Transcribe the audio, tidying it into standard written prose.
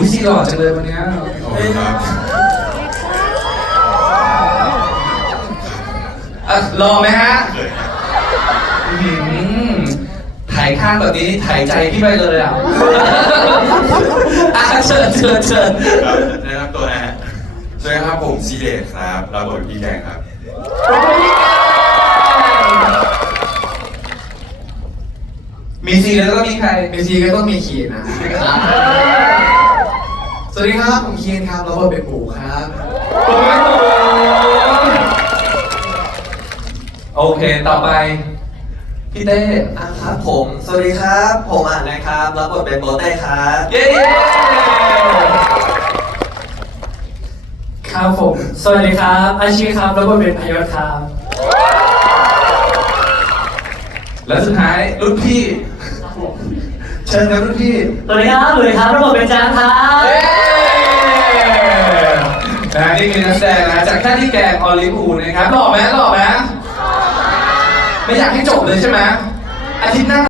พี่ซีหล่อจังเลยวันนี้ขอบคุณครับรอไหมฮะถ่ายข้างแบบนี้ถ่ายใจพี่ไปเลยอ่ะเชิญครับนะครับตัวนะฮะสวัสดีครับผมซีเดชครับรับบทพี่แกงครับมีซีแล้วก็มีใครมีซีก็ต้องมีคีนนะสวัสดีครับผมคีนครับรับบทเป็นหมูครับโอเคต่อไปพี่เต้ครับผมสวัสดีครับผมอ่านนะครับรับบทเป็นโบเต้ครับเย้ครับผมสวัสดีครับอาชีครับรับบทเป็นพยศครับแล้วสุดท้ายรุ่นพี่เชิญครับรุ่นพี่สวัสดีครับรับบทเป็นจางครับนี่คือนักแสดงนะจากท่าที่แกงออลิฟูนะครับหล่อไหมไม่อยากให้จบเลยใช่ไหมอาทิตย์หน้า